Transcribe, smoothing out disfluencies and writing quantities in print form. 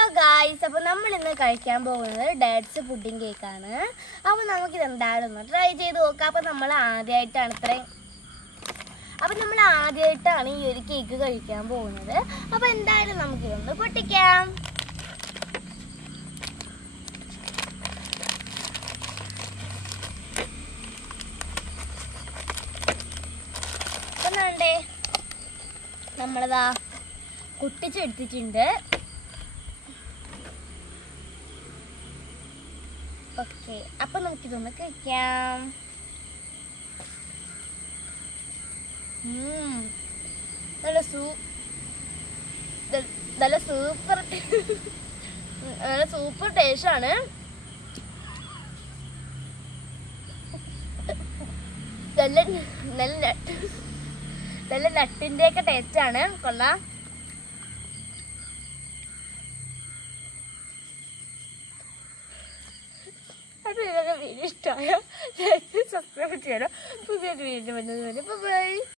Hello guys, അപ്പോൾ നമ്മൾ ഇന്ന് കഴിക്കാൻ പോകുന്നത് ഡേറ്റ്സ് പുഡിംഗ് കേക്കാണ്. അപ്പോൾ നമുക്കിത് എന്തായാലും ഒന്ന് ട്രൈ ചെയ്ത് നോക്കാം. അപ്പോൾ നമ്മൾ ആദ്യമായിട്ടാണ് ഈ ഒരു കേക്ക് കഴിക്കാൻ പോകുന്നത്. അപ്പോൾ എന്തായാലും നമുക്കിതൊന്ന് പൊട്ടിക്കാം. അപ്പം വേണ്ടേ നമ്മളതാ കുട്ടിച്ചെടുത്തിട്ടുണ്ട്. ഓക്കെ, അപ്പൊ നമുക്കിതൊന്ന് കഴിക്കാം. നല്ല സൂപ്പർ ടേസ്റ്റ് ആണ്. നല്ല നട്ടിന്റെ ഒക്കെ ടേസ്റ്റ് ആണ്. കൊള്ളാം. വീഡിയോ ഇഷ്ടമായോ സബ്സ്ക്രൈബ് ചെയ്യാനോ.